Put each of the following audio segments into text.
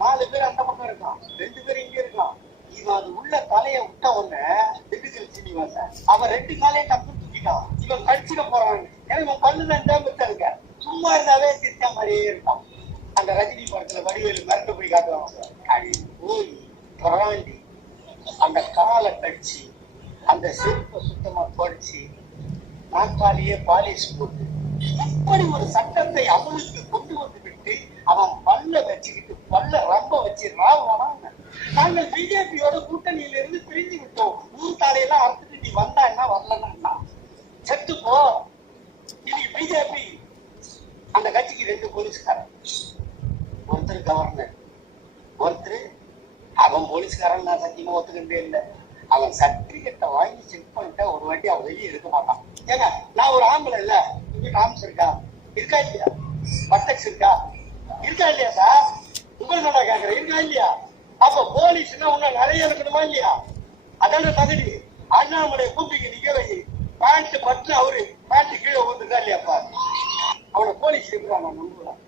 நாலு பேர் அந்த பக்கம் இருக்கான் ரெண்டு பேர் இங்க இருக்கான் இவன் அது உள்ள தலைய விட்ட உடனே திண்டுக்கல் சீனிவாசன் அவன் ரெண்டு காலையும் டப்பு தூக்கிட்டான் இவன் கடிச்சிட போறான் ஏன்னா இவன் பல்லு தான் டேபிள் இருக்க சும்மா இருந்தாவே சிரிச்ச மாதிரியே இருக்கான் அந்த ரஜினி படத்துல வடிவேலு மிரண்டு போய் காட்டுவாங்க அடி போய் பராண்டி அந்த காலை கடிச்சு அந்த செருப்பை சுத்தமா தொடச்சு நாற்காலியே பாலிஷ் போட்டு இப்படி ஒரு சட்டத்தை அவனுக்கு கொண்டு வந்து விட்டு அவன் பல்ல வச்சுக்கிட்டு பல்ல ரம்ப வச்சு ராவணாங்க நாங்கள் பிஜேபியோட கூட்டணியில இருந்து பிரிஞ்சு விட்டோம். ஊர் தாலையெல்லாம் அறுத்துட்டு நீ வந்தா என்ன வரலன்னா? செத்து போ. இன்னைக்கு பிஜேபி அந்த கட்சிக்கு ரெண்டு போலீஸ்காரன். ஒருத்தர் கவர்னர் ஒருத்தர் அவன் போலீஸ்காரன் நான் சத்தியமா ஒத்துக்கிட்டே இல்லை. அவன் சர்டிபிகேட்டை வாங்கி செக் பண்ணிட்டா ஒரு வாட்டி அவன் வெளியே இருக்க மாட்டான். ஏங்க நான் ஒரு ஆம்பளை இல்ல. இங்க இருக்கா? இருக்கா இல்லையா? பட்டக்ஸ் இருக்கா? இருக்கா இல்லையா சார்? உங்களுக்கு நான் கேக்குறேன். இருக்கா இல்லையா? அப்ப போலீஸ்னா உன்ன நிறைய இருக்கணுமா இல்லையா? அதான தகுதி. அண்ணாமலை கூப்பிட்டு நிக்க வை பேண்ட் பட்டு அவரு பேண்ட் கீழே வந்துருக்கா இல்லையாப்பா? அவனை போலீஸ் இருக்கிறான் நான் நம்புறேன்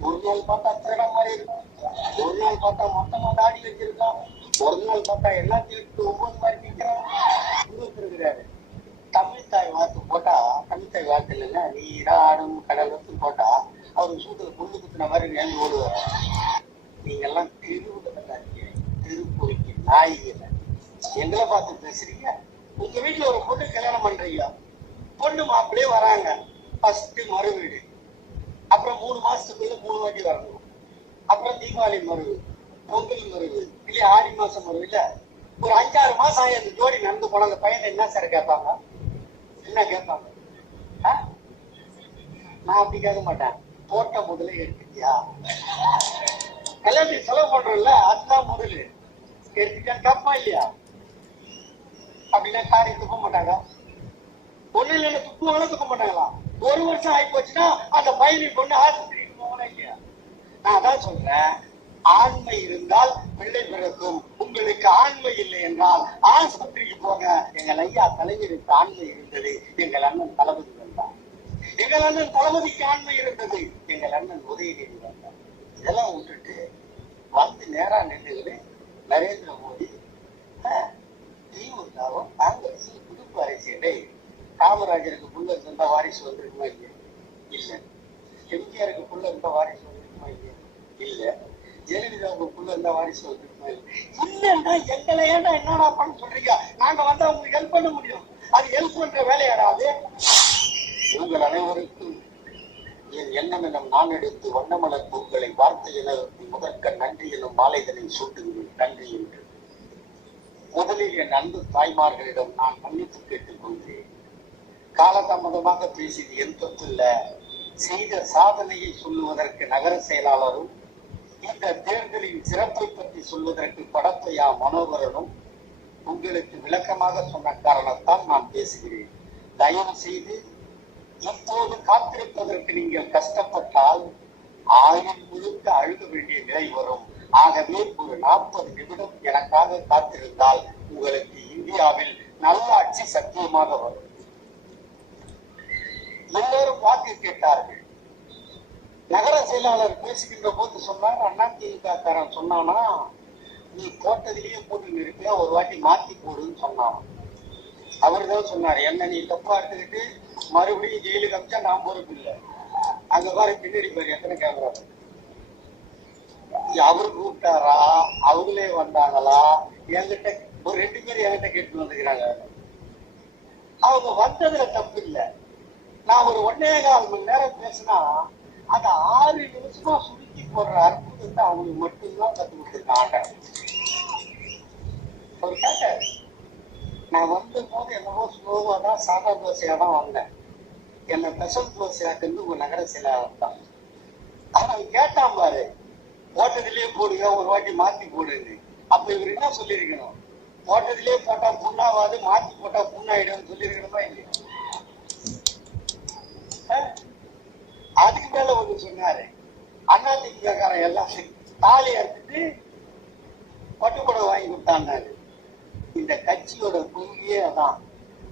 ஒரு நாள் பார்த்தா திருடம் மாதிரி இருக்கும். ஒரு நாள் பார்த்தா மொத்தமா தாடி வச்சிருக்கான். ஒரு நாள் பார்த்தா எல்லாத்தையும் எடுத்து ஒவ்வொரு மாதிரி கேட்கிறாரு இன்னொருத்தர் இருக்கிறாரு. தமிழ் தாய் வார்த்தை போட்டா தமிழ் தாய் வார்த்தை இல்லைன்னா நீராடும் கடல் வந்து போட்டா அவர் சூத்துல புல்லு குத்துன மாதிரி நேர்ந்து ஓடுவார். நீங்க எல்லாம் திருவுல இருக்கீங்க. திருப்பூரிக்கு நாய்கள் எங்களை பார்த்து பேசுறீங்க. உங்க வீட்டுல ஒரு பொண்ணு கல்யாணம் பண்றீங்க. பொண்ணு மாப்பிள்ளையே வராங்க. ஃபர்ஸ்ட் மறு வீடு. அப்புறம் மூணு மாசத்துக்குள்ள மூணு வாட்டி வரணும். அப்புறம் தீபாவளி மருவு பொங்கல் மருவு இல்ல ஆடி மாசம் மருவு இல்ல ஒரு அஞ்சாறு மாசம் ஆகி அந்த ஜோடி நடந்து போன அந்த பையனை என்ன சார் கேட்பாங்க என்ன கேட்பாங்க நான் அப்படி கேட்க மாட்டேன். போட்ட முதல்ல எடுத்துட்டியா? கல்யாணத்துக்கு செலவு பண்றோம்ல அதுதான் முதல். எடுத்துட்டான்னு கேட்பா இல்லையா? அப்படின்னா காரியம் துப்ப மாட்டாங்க. ஒண்ணு இல்லைன்னு துப்புவாங்க துப்ப மாட்டாங்களா? ஒரு வருஷம் ஆகி போச்சுன்னா அந்த பையனை கொண்டு ஆஸ்பத்திரிக்கு போகணும் இல்லையா? நான் அதான் சொல்றேன். ஆண்மை இருந்தால் பிள்ளை பிறக்கும். உங்களுக்கு ஆண்மை இல்லை என்றால் ஆஸ்பத்திரிக்கு போங்க. எங்கள் ஐயா தலைவருக்கு ஆண்மை இருந்தது. எங்கள் அண்ணன் தளபதி வந்தார். எங்கள் அண்ணன் தளபதிக்கு ஆண்மை இருந்தது. எங்கள் அண்ணன் உதயநிதி வந்தார். இதெல்லாம் விட்டுட்டு வந்து நேரா நின்று நரேந்திர மோடி ஆஹ், திமுகவும் காங்கிரஸ் புதுப்பு அரசியலை காமராஜருக்கு புள்ள இருந்த வாரிசு வந்திருக்குமா இல்லையா? இல்ல. எம்ஜிஆருக்கு புள்ள இருந்த வாரிசு வந்திருக்குமா இல்லையா? இல்ல. ஜெயலலிதாவுக்கு புள்ள இருந்த வாரிசு வந்திருக்குமா இல்ல இல்லன்னா எங்களை ஏன்டா என்னடா பண்ண சொல்றீங்க? நாங்க வந்தா உங்களுக்கு ஹெல்ப் பண்ண முடியும். அது ஹெல்ப் பண்ற வேலையாடாது உங்கள் அனைவருக்கும் என் எண்ணம் எனும் நான் எடுத்து வண்ணமலர் பூக்களை வார்த்தை என முதற்க நன்றி எனும் மாலைதனை சூட்டுகிறேன். நன்றி என்று. முதலில் என் அன்பு தாய்மார்களிடம் நான் மன்னிப்பு கேட்டுக் கொள்கிறேன். காலதாமதமாக பேசியது என் தொற்றில்ல செய்த சாதனையை சொல்லுவதற்கு நகர செயலாளரும் இந்த தேர்தலின் சிறப்பை பற்றி சொல்வதற்கு படப்பையா மனோகரனும் உங்களுக்கு விளக்கமாக சொன்ன காரணத்தால் நான் பேசுகிறேன். தயவு செய்து இப்போது காத்திருப்பதற்கு நீங்கள் கஷ்டப்பட்டால் ஆயுள் முழுக்க அழுக வேண்டிய நிலை வரும். ஆகவே ஒரு நாற்பது நிமிடம் எனக்காக காத்திருந்தால் உங்களுக்கு இந்தியாவில் நல்லாட்சி சத்தியமாக வரும். எல்லோரும் வாக்கு கேட்டார்கள். நகர செயலாளர் பேசுகின்ற போது சொன்னார் அண்ணா திமுக காரன் சொன்னானா நீ போட்டதிலேயே போட்டு இருப்பியா ஒரு வாட்டி மாத்தி போடுன்னு சொன்னான். அவர் தான் சொன்னார் என்ன நீ தப்பா எடுத்துக்கிட்டு மறுபடியும் ஜெயிலுக்கு அமைச்சா நான் பொறுப்பு இல்லை. அங்க பாரு பின்னாடி பாரு எத்தனை கேமரா அவரு கூப்பிட்டாரா? அவங்களே வந்தாங்களா? என்கிட்ட ஒரு ரெண்டு பேர் என்கிட்ட கேட்டு வந்துக்கிறாங்க. அவங்க வந்ததுல தப்பு இல்லை. நான் ஒரு ஒன்னே கால் மணி நேரம் பேசினா அந்த ஆறு நிமிஷமா சுருக்கி போடுற அற்புதத்தை அவங்களுக்கு மட்டும்தான் கத்து கொடுத்துருக்காங்க. அவர் கேட்டாரு நான் வந்த போது என்னவோ ஸ்லோவா தான் சாதா தோசையா தான் வந்தேன். என்ன ஸ்பெஷல் தோசையாக்குன்னு உங்க நகர சில தான். ஆனா கேட்டான் பாரு ஓட்டத்திலேயே போடுங்க ஒரு வாட்டி மாத்தி போடுன்னு. அப்ப இவர் என்ன சொல்லியிருக்கணும்? ஓட்டத்திலேயே போட்டா புண்ணாவாது மாத்தி போட்டா புண்ணாயிடும் சொல்லியிருக்கணுமா இல்லையா? அதுக்கு மேல வந்து சொன்னாரு. அண்ணா எல்லாம் தாலி அறுத்துட்டு பட்டுப்புடவை வாங்கி கொடுத்தான்னாரு. இந்த கட்சியோட கொள்கையே அதான்.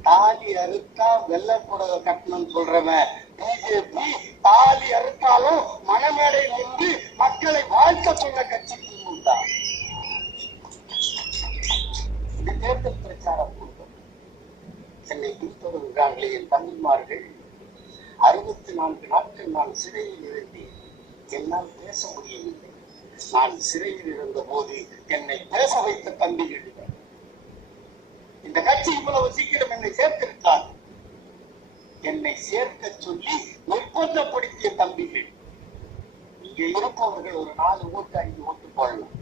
தாலி அறுத்தா வெள்ளை கட்டணும்னு சொல்றவன். பிஜேபி தாலி அறுத்தாலும் மணமேடை நின்று மக்களை வாழ்த்த சொன்ன கட்சி திமுக இந்த தேர்தல் பிரச்சாரம் கூட்டம் சென்னை பின்தொடர்கிறார்களே தமிழ்மார்கள் ஐம்பத்தி நான்கு நாட்கள் நான் சிறையில் இருந்தேன் என்னால் பேச முடியவில்லை. நான் சிறையில் இருந்த போது என்னை பேச வைத்த தம்பிகள் இந்த கட்சி இவ்வளவு சீக்கிரம் என்னை சேர்த்திருக்கார் என்னை சேர்க்க சொல்லி நிர்பந்தப்படுத்திய தம்பிகள் இங்க இருப்பவர்கள் ஒரு நாலு ஓட்டு ஐந்து ஓட்டு போடலாம்.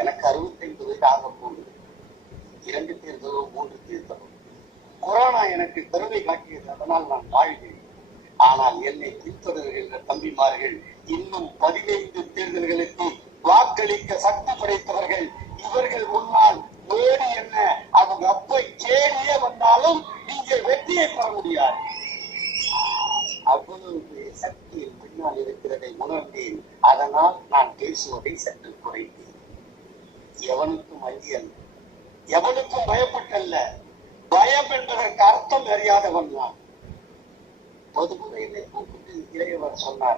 எனக்கு அறுபத்தைந்து வயது ஆக போகுது. இரண்டு தேர்தலோ மூன்று தேர்தலோ கொரோனா எனக்கு பெருமை காட்டியது. அதனால் நான் வாழ்கிறேன் ஆனால் என்னை பின்தொடர்கின்ற தம்பிமார்கள் இன்னும் பதினைந்து தேர்தல்களுக்கு வாக்களிக்க சக்தி படைத்தவர்கள் இவர்கள் முன்னால் வேறு என்ன? அவங்க அப்ப கேடியே வந்தாலும் நீங்கள் வெற்றியை பெற முடியாது. அவ்வளவு சக்தி பின்னால் இருக்கிறதை உணர்ந்தேன். அதனால் நான் பேசுவதை சக்தி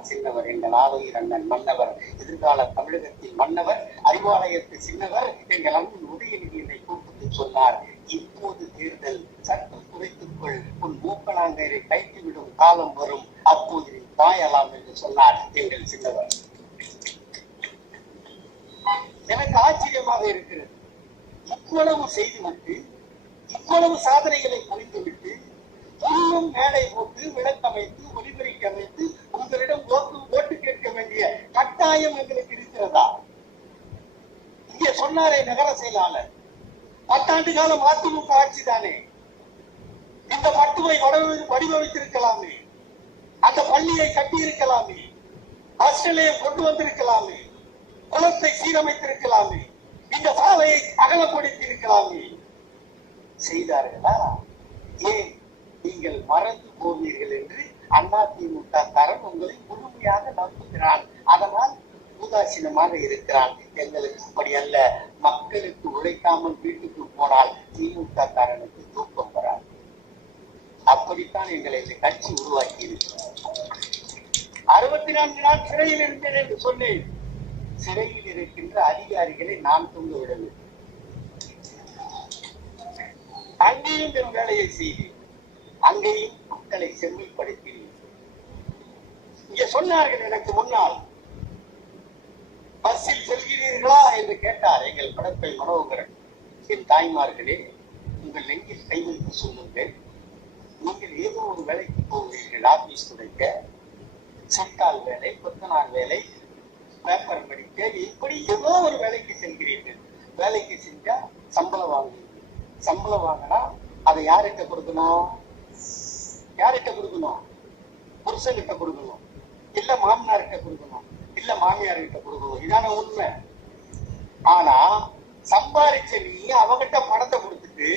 சின்னவர் எங்கள் ஆரோக்கிய அண்ணன் மன்னவர். எதிர்கால தமிழகத்தில் மன்னவர் அறிவாலயத்து சின்னவர் எங்கள் அண்ணன் உதயநிதி என்னை கூப்பிட்டு சொன்னார். இப்போது தேர்தல் சற்று குறைத்துக் கொள். உன் மூக்கணாங்கரை கைத்துவிடும் காலம் வரும். அப்போது நீ தாயலாம் என்று சொன்னார் எங்கள் சின்னவர். எனக்கு ஆச்சரியமாக இருக்கிறது. இவ்வளவு செய்துவிட்டு இவ்வளவு சாதனைகளை புரிந்துவிட்டு இன்னும் மேடை போட்டு விளக்கமைத்து ஒலிபெருக்கி அமைத்து உங்களிடம் ஓட்டு ஓட்டு கேட்க வேண்டிய கட்டாயம் எங்களுக்கு இருக்கிறதா? இங்கே சொன்னாரே நகர செயலாளர். பத்தாண்டு காலம் அதிமுக ஆட்சி தானே இந்த மட்டுவை வடிவமைத்திருக்கலாமே. அந்த பள்ளியை கட்டியிருக்கலாமே. பஸ் நிலையம் கொண்டு வந்திருக்கலாமே. குளத்தை சீரமைத்திருக்கலாமே. இந்த சாலையை அகலப்படுத்தி இருக்கலாமே செய்தார்களா? ஏன்? நீங்கள் மறந்து போவீர்கள் என்று அதிமுக தரம் உங்களை முழுமையாக நம்புகிறான் அதனால் உதாசீனமாக இருக்கிறான் எங்களுக்கு அப்படி அல்ல. மக்களுக்கு உழைக்காமல் வீட்டுக்கு போனால் திமுக காரனுக்கு தூக்கம் வராது. அப்படித்தான் எங்களை இந்த கட்சி உருவாக்கி இருக்கிறார் அறுபத்தி நான்கு நாள் சிறையில் இருந்தேன் என்று சொன்னேன். சிறையில் இருக்கின்ற அதிகாரிகளை நான் தூங்க விடவில்லை. அங்கேயும் வேலையை செய்தேன். அங்கேயும் மக்களை செம்மைப்படுத்தினேன் இங்க சொன்னார்கள் எனக்கு முன்னால் பஸ்ஸில் செல்கிறீர்களா? என்று கேட்டார் எங்கள் படத்தை மனோகரன். என் தாய்மார்களே உங்கள் நெஞ்சில் கை வைத்து சொல்லுங்கள். நீங்கள் ஏதோ ஒரு வேலைக்கு போகிறீர்கள் ஆபீஸ் துடைக்க. சட்டால் வேலை கொத்தனார் வேலை பேப்பர் படிக்க. இப்படி ஏதோ ஒரு வேலைக்கு செல்கிறீர்கள். வேலைக்கு செஞ்சா சம்பளம் வாங்குவீர்கள். சம்பளம் வாங்கினா அதை யார்கிட்ட கொடுக்கணும்? யார்கிட்ட கொடுக்கணும்? புருஷன்கிட்ட கொடுக்கணும். இல்ல மாமனார்கிட்ட கொடுக்கணும். இல்ல மாமியார்கிட்ட கொடுக்கணும். இதான உண்மை. ஆனா சம்பாதிச்ச நீ அவகிட்ட பணத்தை கொடுத்துட்டு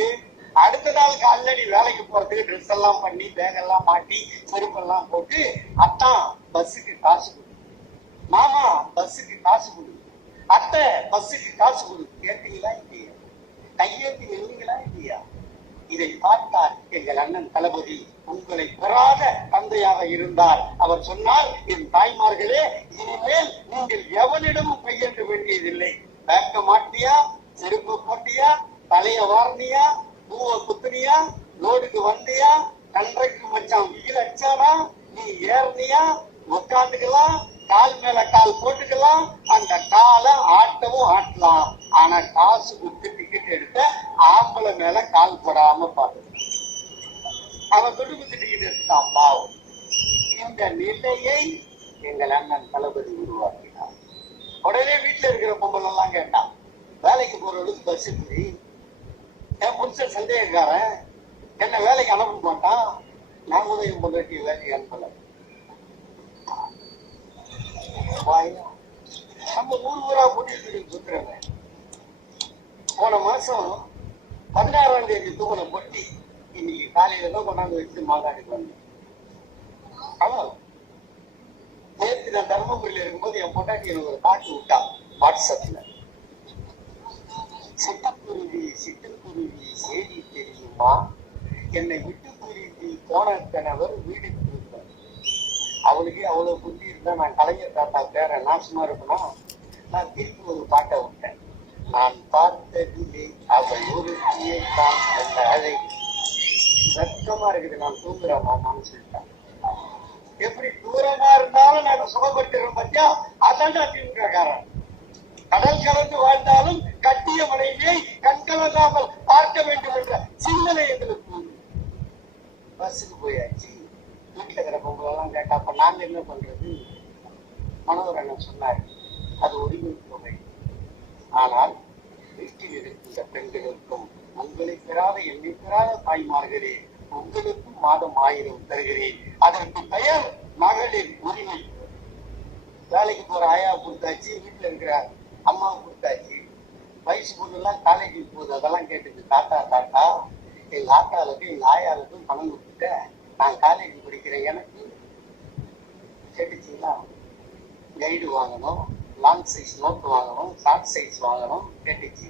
அடுத்த நாள் காலைல நீ வேலைக்கு போறதுக்கு ட்ரெஸ் எல்லாம் பண்ணி பேக் எல்லாம் மாட்டி செருப்பெல்லாம் போட்டு அத்தான் பஸ்ஸுக்கு காசு கொடு. மாமா பஸ்ஸுக்கு காசு கொடு. அத்தை பஸ்ஸுக்கு காசு கொடு. கேட்டீங்களா இல்லையா? கையேந்தி நின்றீங்களா இல்லையா? இதை பார்த்தார் எங்கள் அண்ணன் தளபதி. உங்களை பெறாத தந்தையாக இருந்தார். அவர் சொன்னார் என் தாய்மார்களே இனிமேல் நம்ம ஊர் ஊரா போட்டு போன மாசம் பதினாறாம் தேதி தூக்கின பொட்டி இன்னைக்கு காலையில தான் கொண்டாந்து வச்சு மாதாடுக்கு வந்தேன். ஆமா நேற்று நான் தர்மபுரியில இருக்கும்போது என் பொண்டாட்டி எனக்கு ஒரு பாட்டு விட்டா வாட்ஸ்அப்ல. சிட்டுக்குருவி சிட்டுக்குருவி செய்தி தெரியுமா? என்னை விட்டு பிரித்து போன கணவர் வீடு அவளுக்கே அவ்வளவு புத்தி இருந்தா நான் கலைஞர் தாத்தா பேர நாசமா இருக்கணும்? நான் திருப்பி ஒரு பாட்டை விட்டேன். நான் பார்த்ததில்லை அவள் ஒரு தான் அந்த அழகு. வெக்கமா இருக்குது நான் தூங்குறேன் மாமான்னு சொல்லிட்டேன் எப்படி தூரமா இருந்தாலும் நாங்க சுகப்பட்டுறோம் பத்தியா? அதான் திமுககாரன் கடல் கலந்து வாழ்ந்தாலும் கட்டிய மனைவியை கண்கலங்காமல் பார்க்க வேண்டும் என்ற சிந்தனை எங்களுக்கு உண்டு. பஸ்ஸுக்கு போயாச்சு வீட்டுல இருக்கிற பொங்கலெல்லாம் கேட்டா அப்ப நாங்க என்ன பண்றது மனோகர் அண்ணன் சொன்னார் அது உரிமை தொகை ஆனால் வீட்டில் இருக்கின்ற பெண்களுக்கும் உங்களை பெறாத என்னை பெறாத தாய்மார்களே உங்களுக்கும் மாதம் ஆயிரம் தருகிறேன். அதற்கு பெயர் மகளிர் உரிமை. வேலைக்கு போற ஆயா கொடுத்தாச்சு வீட்டுல இருக்கிற அம்மா கொடுத்தாச்சு. வயசு பொண்ணுலாம் காலேஜுக்கு போகுது அதெல்லாம் கேட்டுக்கு தாத்தா தாத்தா எங்க ஆத்தாளுக்கும் எங்க ஆயாளுக்கும் பணம் கொடுத்துட்ட. நான் காலேஜ் படிக்கிறேன். எனக்கு கேட்டுச்சுங்களா? கைடு வாங்கணும் லாங் சைஸ் நோட்டு வாங்கணும் ஷார்ட் சைஸ் வாங்கணும் கேட்டுச்சு.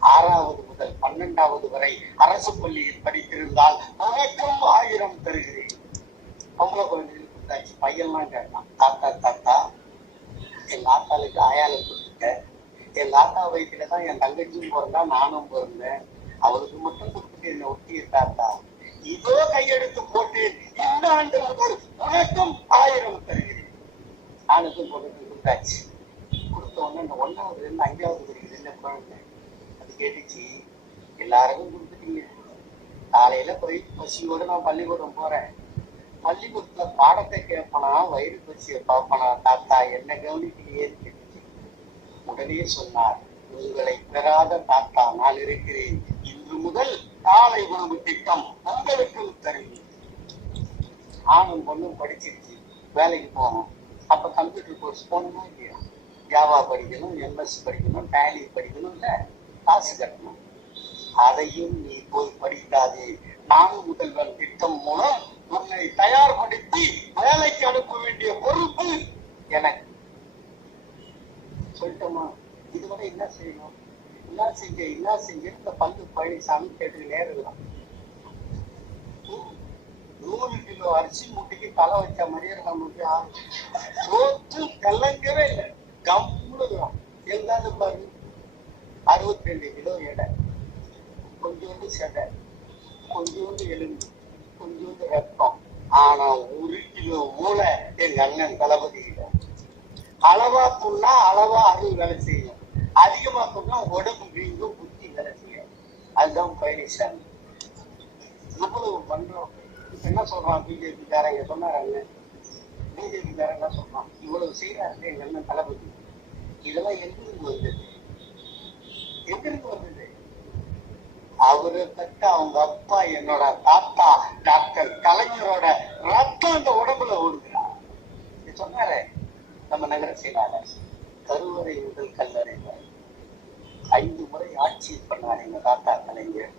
ஆறாவது முதல் பன்னெண்டாவது வரை அரசு பள்ளியில் படித்திருந்தால் உனக்கும் ஆயிரம் தருகிறேன். பொம்பளை குழந்தைகளுக்கு கொடுத்தாச்சு. பையன்லாம் கேட்டான் தாத்தா தாத்தா எங்க ஆத்தாளுக்கு ஆயாளுக்கு கொடுத்துட்டேன் எங்க ஆத்தா வயிற்றுல தான் என் தங்கச்சியும் பிறந்தா நானும் பிறந்தேன். அவளுக்கு மட்டும் கொடுத்துட்டு என்ன ஒட்டி தாத்தா. இதோ கையெடுத்து போட்டு இந்த ஆண்டு முதல் உனக்கும் ஆயிரம் தருகிறேன். ஆணுக்கும் பொண்ணுக்கும் கொடுத்தாச்சு. கொடுத்த உடனே இந்த ஒன்னாவது இருந்து அஞ்சாவது வரைக்கும் என்ன குழந்தை. கேட்டுச்சு. எல்லாருக்கும் கொடுத்துட்டீங்க. காலையில போய் பசியோட நான் பள்ளிக்கூடம் போறேன். பள்ளிக்கூடத்துல பாடத்தை கேட்பனா வயிறு பசியை பார்ப்பனா தாத்தா என்ன கவனிக்கலையேன்னு கேட்டுச்சு. உடனே சொன்னார் உங்களை பெறாத தாத்தா நான் இருக்கிறேன். இன்று முதல் காலை உணவு திட்டம் உங்களுக்கும் தருவேன் ஆணும் பொண்ணும் படிச்சிருச்சு வேலைக்கு போகணும். அப்ப கம்ப்யூட்டர் கோர்ஸ் போகணுமா இல்லையா? ஜாவா படிக்கணும் எம்எஸ் படிக்கணும் டேலி படிக்கணும் இல்ல காசு கட்டணும் அதையும் நீ போய் படிக்காதே. நான் முதல்வர் திட்டம் மூலம் உன்னை தயார்படுத்தி வேலைக்கு அனுப்ப வேண்டிய பொறுப்பு எனக்கு. சொல்லிட்டோமா? இதுவரை என்ன செய்யணும்? என்ன செஞ்ச என்ன செஞ்ச? இந்த பல்லு பழனிசாமி கேட்டு நேரம் நூறு கிலோ அரிசி முட்டைக்கு தலை வச்ச மாதிரியே நமக்கு சோத்து கலங்கவே இல்லை. கம்முனுதான் எல்லாரும் பாருங்க. அறுபத்தி ரெண்டு கிலோ எடை. கொஞ்சோண்டு செடை கொஞ்சோண்டு எலும்பு கொஞ்சோண்டு ரத்தம். ஆனா ஒரு கிலோ மூளை எங்க அண்ணன் தளபதி கிட்ட. அளவா சொன்னா அளவா அருள் வேலை செய்யும். அதிகமா சொன்னா உடம்பு வீங்கும் புத்தி வேலை செய்யும். அதுதான் பழனிசாமி இவ்வளவு பண்றோம். என்ன சொல்றான் பிஜேபி காரங்க? சொன்னாராங்க. பிஜேபி காரங்க சொல்றான்? இவ்வளவு செய்யறாரு எங்க அண்ணன் தளபதி. இதெல்லாம் எங்கிருந்து வந்தது? எங்கிருந்து வந்தது. அவரு தட்ட அவங்க அப்பா என்னோட தாத்தா டாக்டர் கலைஞரோட ரத்தம் அந்த உடம்புல ஓடுகிறார் இது சொன்னாரே நம்ம நகர செயலாளர் கருவறை முதல் கல்லறை ஐந்து முறை ஆட்சி பண்ணார் எங்க தாத்தா கலைஞர்.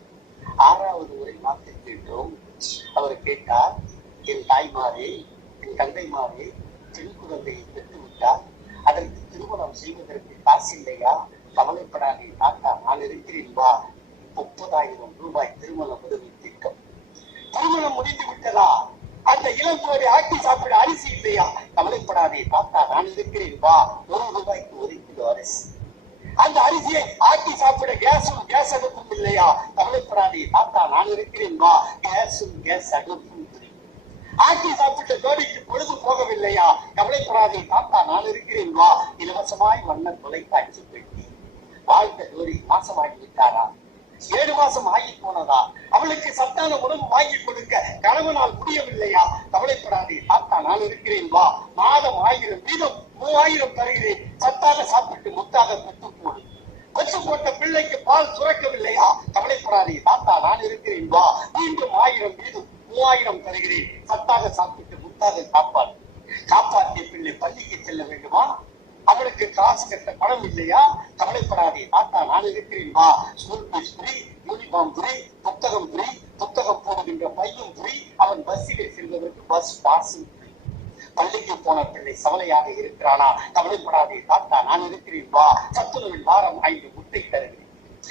ஆறாவது முறை மாற்றி கேட்டோம். அவர் கேட்டார் என் தாய்மாரே என் தந்தைமாரே பெண் குழந்தையை பெற்று விட்டார் அதற்கு திருமணம் செய்வதற்கு காசு இல்லையா கவலைப்படாதே நான் இருக்கிறேன் வா. முப்பதாயிரம் ரூபாய் திருமண உதவி திட்டம். திருமணம் முடிந்து விட்டதா? அந்த இளங்கோரை ஆக்கி சாப்பிட அரிசி இல்லையா? கவலைப்படாதே தாத்தா நான் இருக்கிறேன் வா. ஒரு ரூபாய்க்கு ஒரு கிலோ அரிசி. அந்த அரிசியை ஆக்கி சாப்பிட கேஸும் கேஸ் அடுப்பும் இல்லையா? கவலைப்படாதே தாத்தா நான் இருக்கிறேன் வா. கேஸும் கேஸ் அடுப்பும் ஆட்டி ஆக்கி சாப்பிட்ட ஜோடிக்கு பொழுது போகவில்லையா? கவலைப்படாதே தாத்தா நான் இருக்கிறேன் வா. இலவசமாய் வண்ண தொலைக்காட்சி பெட்டி. வாழ்ந்த ஜோடி மாசமாகி விட்டாரா ஏழு மாசம் ஆகி போனதா அவளுக்கு சத்தான உணவு வாங்கி கொடுக்க கணவனால் முடியவில்லையா? கவலைப்படாதே. தாத்தா நான் இருக்கிறேன். வா. மாதம் ஆயிரம் வீதம் மூவாயிரம் தருகிறேன். சத்தாக சாப்பிட்டு முத்தாக பெற்று போடு கொச்சு போட்ட பிள்ளைக்கு பால் சுரக்கவில்லையா? கவலைப்படாதே. தாத்தா நான் இருக்கிறேன். வா. மீண்டும் ஆயிரம் வீதம் மூவாயிரம் தருகிறேன். சத்தாக சாப்பிட்டு முத்தாக காப்பாடு காப்பாற்றிய பிள்ளை பள்ளிக்கு செல்ல வேண்டுமா? அவனுக்கு காசு கட்ட பணம் இல்லையா? கவலைப்படாதே தாத்தா நான் இருக்கிறேன் வா. School fees free uniform free புத்தகம் ஃப்ரீ புத்தகம் போடுகின்ற பையன் ஃப்ரீ அவன் பஸ்ஸிலே செல்வதற்கு பஸ் பாஸும் பள்ளிக்கு போன பிள்ளை சவலையாக இருக்கிறானா கவலைப்படாதே தாத்தா நான் இருக்கிறேன் வா. சத்துணவில் வாரம் ஐந்து முட்டை தருகிறேன்.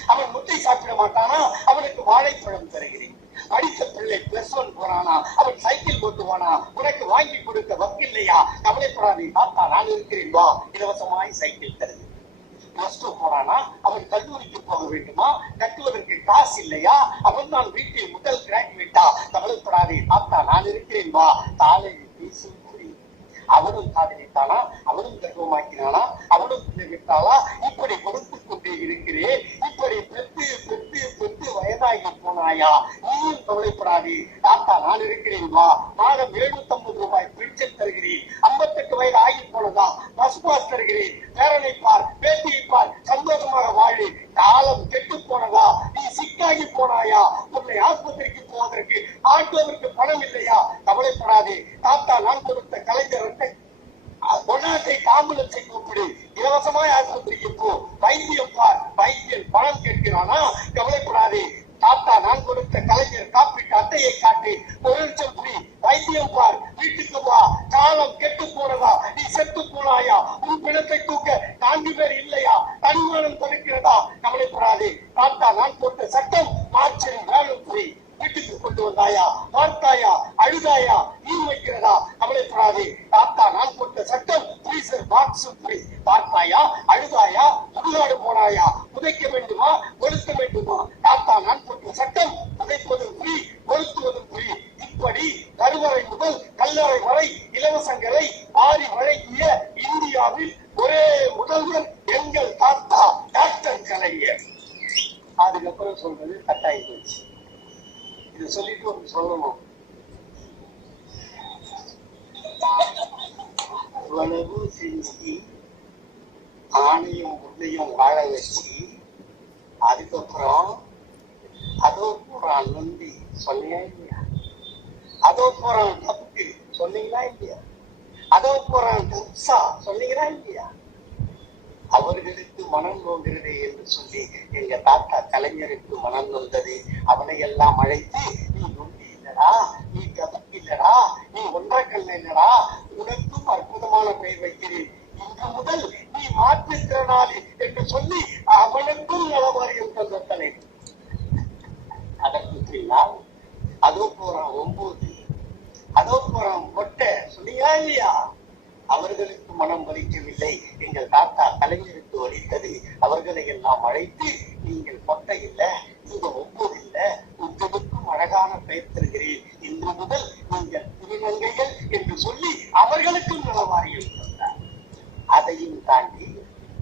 அவன் முட்டை சாப்பிட மாட்டானா? அவனுக்கு வாழைப்பழம் தருகிறேன். படித்த பிள்ளை பிளஸ் ஒன் போறானா? அவன் சைக்கிள் ஓட்டுவானா? உனக்கு வாங்கி கொடுக்க வக்கில்லையா கவலைப்படாதே. தாத்தா நான் இருக்கிறேன். வா. இலவசமாய் சைக்கிள் தருது. பிளஸ் டூ போறானா? அவன் கல்லூரிக்கு போக வேண்டுமா? கட்டுவதற்கு காசு இல்லையா? அவன் தான் வீட்டில் முதல் கிராஜுவேட்டா கவலைப்படாதே. தாத்தா நான் இருக்கிறேன். வா. தாலை பேசும் அவனும் காதலித்தானா அவனும் கர்ப்பமாக்கினானா அவனும் பிள்ளை விட்டாளா இப்படி கொடுத்து கொண்டே இருக்கிறேன். இப்படி பெற்று பெற்று பெற்று வயதாகி போனாயா? நீயும் கவலைப்படாதே. தாத்தா நான் இருக்கிறேன். வா. மாதம் எழுநூத்தி ஐம்பது ரூபாய் பென்ஷன் தருகிறேன். ஐம்பத்தெட்டு வயது ஆகி போனதா? பஸ் பாஸ் தருகிறேன் பேரனை பார் பேட்டியை பார் சந்தோஷமாக வாழு காலம் கெட்டு போனதா? நீ சிக்காகி போனாயா? உன்னை ஆஸ்பத்திரிக்கு போவதற்கு ஆட்டுவதற்கு பணம் இல்லையா? கவலைப்படாதே. தாத்தா நான் கொடுத்த கலைஞர் அட்டை பொன்னாட்டை ஆம்புலன்ஸை கூப்பிடு. இலவசமாய் ஆஸ்பத்திரிக்கு போ. வைத்தியம் பார். வைத்தியன் பணம் கேட்கிறானா? கவலைப்படாதே. தாத்தா நான் கொடுத்த கலைஞர் காப்பீட்டு அட்டையை காட்டி ஒரு லட்சம் புரி வைத்தியம் பார் வீட்டுக்கு வா காலம் கெட்டு போனதா நீ செத்து போனாயா? உன் பிணத்தை தூக்க நான்கு பேர் இல்லையா? தன்மானம் தடுக்கிறதா? கவலைப்படாதே. தாத்தா நான் போட்ட சட்டம் மார்ச்சில் வேணும் புரி வீட்டுக்கு கொண்டு வந்தாயா? பார்த்தாயா? அழுதாயா? நீ வைக்கிறதா? கவலைப்படாதே. தாத்தா நான் போட்ட சட்டம் ஃப்ரீசர் பாக்ஸ் புரி பார்த்தாயா அழுதாயா சுடுகாடு போனாயா புதைக்க வேண்டுமா கொளுத்த வேண்டுமா தாத்தா நான் போட்ட சட்டம் புதைப்பதும் ஃப்ரீ கொளுத்துவதும் ஃப்ரீ இப்படி கருவறை முதல் கல்லறை வரை இலவசங்களை வாரி வழங்கிய இந்தியாவில் ஒரே முதல்வர் எங்கள் தாத்தா டாக்டர் கலைஞர் அதுக்கப்புறம் சொல்றது கட்டாயி போச்சு இது சொல்லிட்டு ஒன்று சொல்லணும் இவ்வளவு செஞ்சு ஆணையும் உள்ளையும் வாழ வச்சு அதுக்கப்புறம் அதோ போறான் சொன்னியா இல்லையா? அதோ போறான் தப்பு சொன்னீங்களா இல்லையா? அதோ போறான் தப்சா சொன்னீங்களா இல்லையா? அவர்களுக்கு மனம் நோகிறது என்று சொல்லி எங்க தாத்தா கலைஞருக்கு மனம் நொந்தது. அவனை எல்லாம் அழைத்து நீ நொண்டி இல்லடா நீ கதப்பு இல்லடா நீ ஒன்றக்கல்ல இல்லடா உனக்கும் அற்புதமான பெயர் வைக்கிறேன். இன்று முதல் நீ மாற்றுத்திறனாளி என்று சொல்லி அவனுக்கும் நலவாரியம் தந்த தலைவர் அதற்கு பின்னால் அதோ போறான் ஒன்பது அதோ போறான் கொட்டை சொன்னீங்களா இல்லையா? அவர்களுக்கு மனம் வலிக்கவில்லை. எங்கள் தாத்தா கலைஞருக்கு வலித்தது அவர்களை எல்லாம் அழைத்து நீங்கள் கொட்டை இல்லை நீங்க ஒவ்வொரு இல்லை உங்களுக்கும் அழகான பெயர் தருகிறேன். இன்று முதல் நீங்கள் திருநங்கைகள் என்று சொல்லி அவர்களுக்கும் நலவாரியம் தந்தார் அதையும் தாண்டி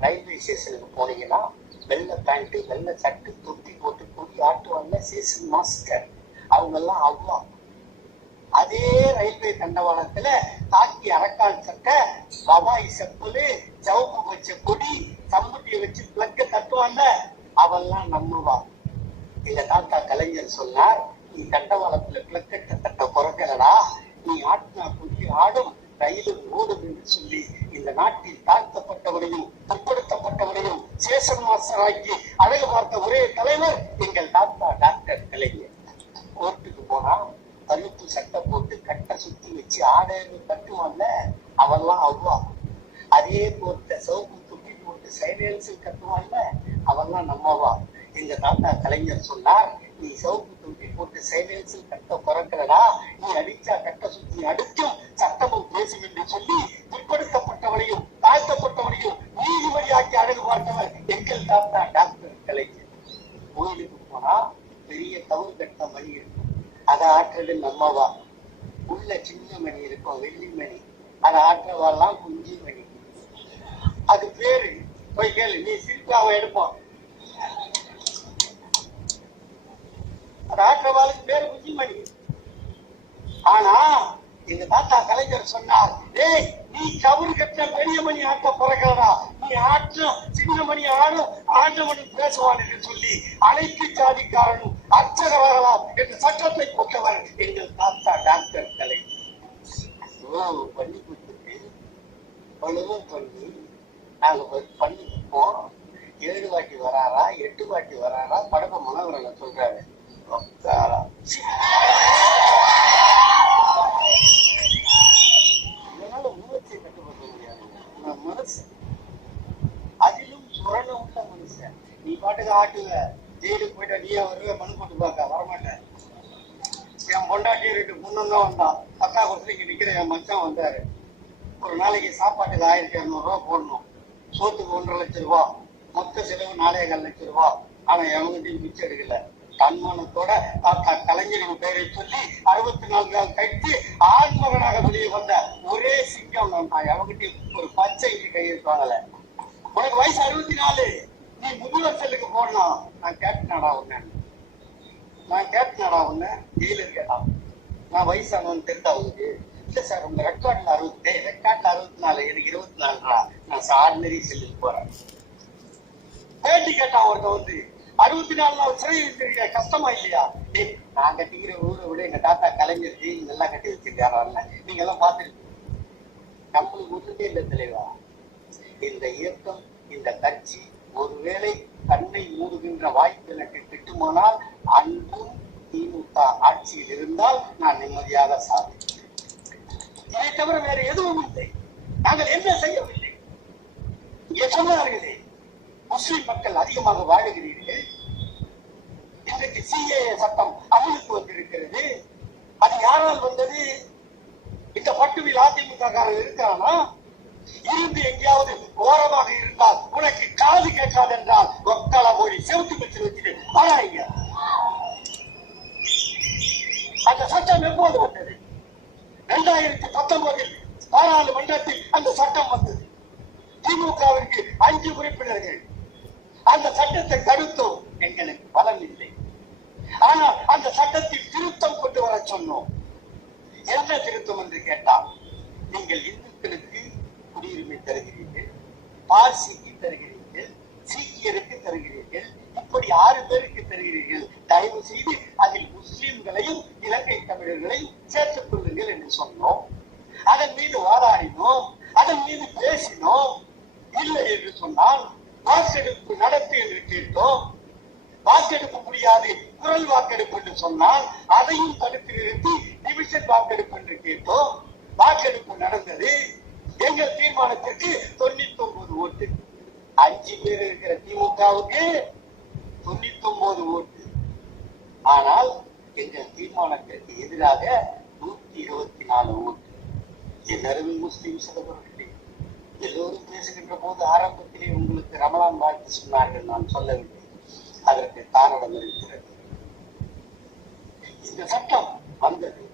ரயில்வே ஸ்டேஷனுக்கு போனீங்கன்னா வெள்ளை பேண்ட் வெள்ளை சட்டு தொட்டி போட்டு கொடி ஆட்டுவாங்க ஸ்டேஷன் மாஸ்டர் அவங்க எல்லாம் அவ்வளோ. அதே ரயில்வே தண்டவாளத்துல தாக்கி அரக்கால் சட்டை பவாய் செப்பலு சவுப்பு வச்ச கொடி சம்புட்டியை வச்சு பிளக்க தட்டுவாங்க. அவெல்லாம் நம்புவா. எங்க தாத்தா கலைஞர் சொன்னார் நீ தண்டவாளத்துல பிளக்கட்ட தட்ட குறைக்கிறடா நீ ஆட்னா குட்டி ஆடும் ரயிலும் ஓடும் என்று சொல்லி இந்த நாட்டில் தாழ்த்தப்பட்டவரையும் பிற்படுத்தப்பட்டவரையும் சேஷன் மாஸ்டர் மாஸ்டராக்கி அழகு பார்த்த ஒரே தலைவர் எங்கள் தாத்தா டாக்டர் கலைஞர் கோர்ட்டுக்கு போனா கருப்பு சட்டை போட்டு கட்டை சுத்தி வச்சு ஆடைன்னு கட்டுவான்ல அவெல்லாம் அவ்வா அதே போட்ட சவுப்பு துப்பி போட்டு சைலன்ஸில் கட்டுவான்ல அவெல்லாம் நம்மவா எங்க தாத்தா கலைஞர் சொன்னார் நீ சவுப்பு துப்பி போட்டு சைலன்ஸில் கட்ட பிறக்கிறடா நீ அடிச்சா கட்ட சுத்தி அடிக்கும் சட்டமும் பேசும் என்று சொல்லி பிற்படுத்தப்பட்டவரையும் தாழ்த்தப்பட்டவரையும் நீதிபதியாக்கி அழகு பார்த்தவர் எங்கள் தாத்தா டாக்டர் கலைஞர். கோயிலுக்கு போனா பெரிய தவறு கட்ட மணி இருக்கும். அதை ஆற்றுறது நம்மவா உள்ள சின்ன மணி இருக்கும் வெள்ளி மணி அதை ஆற்றவாலாம் குஞ்சி மணி. அது பேரு போய் கேளு நீ சிரிப்பாவை எடுப்போம் அது ஆற்றவாளுக்கு பேரு குஞ்சி மணி. ஆனா எங்க தாத்தா கலைஞர் சொன்னார் டேய் நீ கவுரு கட்ட பெரிய மணி ஆட்ட பிறக்காதா நீ ஆற்றம் சின்ன மணி ஆடும் ஆண்டவனும் பேசுவான் என்று சொல்லி அனைத்து ஜாதிக்காரனும் அர்ச்சக வரலாம் என்று சட்டத்தை போட்டவர் எங்கள் தாத்தா டாக்டர் கலை. ஓ பண்ணி கொடுத்துட்டு பழுவும் பண்ணி நாங்க பண்ணி வைப்போம் ஏழு வாட்டி வராரா எட்டு வாட்டி வராரா படப்ப மனவரங்க சொல்றாரு. பாட்டுக்கு ஆட்டுல ஜெயிலுக்கு போயிட்டா நீயே வருவே மனு கொண்டு பார்க்க வரமாட்டேன் என் பொண்டாட்டி ரெண்டு முன்னொன்னு வந்தான் பத்தா கொடுத்து இங்க என் மச்சான் வந்தாரு. ஒரு நாளைக்கு சாப்பாட்டுக்கு ஆயிரத்தி இரநூறுவா போடணும். சோத்துக்கு ஒன்றரை லட்சம் ரூபா. மொத்த செலவு நாலே கால் லட்சம் ரூபா. ஆனா எவங்கிட்டையும் மிச்சம் எடுக்கல. தன்மானத்தோட கலைஞரின் பெயரை சொல்லி அறுபத்தி நாலு நாள் கழித்து ஆண்மகனாக வெளியே வந்த ஒரே சிங்கம் நான் எவங்கிட்டையும் ஒரு பச்சை இங்கு கையெழுத்து வாங்கல உனக்கு வயசு அறுபத்தி நாலு. நீ முதியோர் செல்லுக்கு போடலாம் நான் கேப்டனாடா உன்ன. நான் கேப்டனாடா உன்ன ஜெயிலர் கேட்டான் நான் வயசானவன் தெரிந்தா உங்களுக்கு இல்ல சார் உங்க ரெக்கார்ட்ல அறுபத்தி ரெக்கார்ட்ல அறுபத்தி நாலு எனக்கு இருபத்தி நாலுடா நான் சார்னரி செல்லுக்கு போறேன். கேள்வி கேட்டான் ஒருத்த வந்து அறுபத்தி நாலு நாள் சிறை இருக்கிற கஷ்டமா இல்லையா? நான் கட்டிக்கிற ஊரை விட எங்க தாத்தா கலைஞர் ஜெயில் நல்லா கட்டி வச்சிருக்காரு வரல நீங்க எல்லாம் பார்த்துருக்கீங்க நம்மளுக்கு ஒண்ணுமே இல்லை தலைவா. இந்த இயக்கம் இந்த கட்சி ஒருவேளை கண்ணை மூடுகின்ற வாய்ப்பு எனக்கு கிட்டுமானால் அன்பும் திமுக ஆட்சியில் இருந்தால் நான் நிம்மதியாக சாதிப்பேன் இதை தவிர வேற எதுவும் இல்லை. நாங்கள் என்ன செய்யவில்லை? இங்கே சொன்னார்களே முஸ்லிம் மக்கள் அதிகமாக வாழுகிறீர்கள். இன்றைக்கு சிஏ சட்டம் அமலுக்கு வந்திருக்கிறது. அது யாரால் வந்தது? இந்த பட்டுவில் அதிமுக காரர் இருக்கிறானா இருந்து எங்கேயாவது ஓரமாக இருந்தால் உனக்கு காது கேட்காது என்றால் ஒக்கல மொழி செவுத்து வச்சு வச்சுட்டு ஆனாங்க அந்த சட்டம் எப்போது வந்தது இரண்டாயிரத்தி பத்தொன்பதில் பாராளுமன்றத்தில் அந்த சட்டம் வந்தது திமுகவிற்கு அஞ்சு உறுப்பினர்கள் அந்த சட்டத்தை தடுத்தோம் எங்களுக்கு பலன் இல்லை ஆனால் அந்த சட்டத்தில் திருத்தம் கொண்டு வர சொன்னோம் என்ன திருத்தம் என்று கேட்டால் நீங்கள் இந்துக்களுக்கு குடியுரிமை தருகிறீர்கள் பார்சிக்கு தருகிறீர்கள் சீக்கியருக்கு தருகிறீர்கள் இப்படி ஆறு பேருக்கு தருகிறீர்கள் தயவு செய்து அதில் முஸ்லிம்களையும் இலங்கை தமிழர்களையும் சேர்த்துக் கொள்ளுங்கள் என்று சொன்னோம் அதன் மீது வாதாடினோம் அதன் மீது பேசினோம் இல்லை என்று சொன்னால் வாக்கெடுப்பு நடத்து என்று கேட்டோம். வாக்கெடுப்பு முடியாது குரல் வாக்கெடுப்பு என்று சொன்னால் அதையும் தடுத்து நிறுத்தி டிவிஷன் வாக்கெடுப்பு என்று கேட்டோம். வாக்கெடுப்பு நடந்தது. எங்கள் தீர்மானத்திற்கு தொண்ணூத்தி ஒன்பது ஓட்டு. அஞ்சு பேர் இருக்கிற திமுகவுக்கு தொண்ணூத்தி ஒன்பது ஓட்டு. ஆனால் எங்கள் தீர்மானத்திற்கு எதிராக நூத்தி இருபத்தி நாலு ஓட்டு. எல்லாரும் முஸ்லிம் சகோதரர்களே எல்லோரும் பேசுகின்ற போது ஆரம்பத்திலே உங்களுக்கு ரமலான் வாழ்த்து சொன்னார்கள் நான் சொல்லவில்லை. அதற்கு காரணம் இருக்கிறது. இந்த சட்டம் வந்தது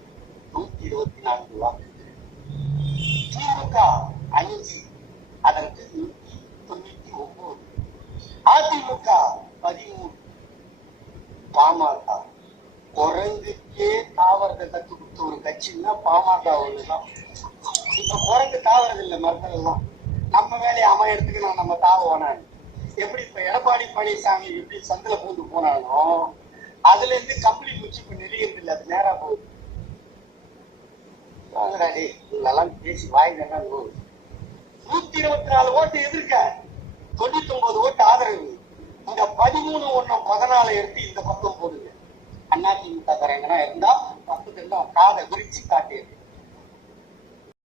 நூத்தி இருபத்தி நான்கு வாக்குகள். திமுக அஞ்சு அதற்கு நூத்தி தொண்ணூத்தி ஒன்பது. அதிமுக பதிமூணு. பாமக குரங்குக்கே தாவரத்தை கத்து கொடுத்த ஒரு கட்சின்னா பாமக ஒண்ணுதான். இப்ப குரங்கு தாவரது இல்ல மக்கள் எல்லாம் நம்ம வேலையை அவன் எடுத்துக்கணும் நம்ம தாவோன எப்படி இப்ப எடப்பாடி பழனிசாமி எப்படி சந்தில பூந்து போனாலும் அதுல இருந்து கம்பளி பூச்சி இப்ப நெளியது இல்லை அது நேரா போகுது. வாங்கடா இதெல்லாம் பேசி வாய் நல்லா போகுது. நூத்தி இருபத்தி நாலு ஓட்டு எதிர்க்க தொண்ணூத்தி ஒன்பது ஓட்டு ஆதரவு. இந்த பதிமூணு ஒண்ணு பதினாலு எடுத்து இந்த பக்கம் போடுங்க. அதிமுக தரங்கன்னா இருந்தா பக்கத்துல காதை விரிச்சு காட்டியிருக்கு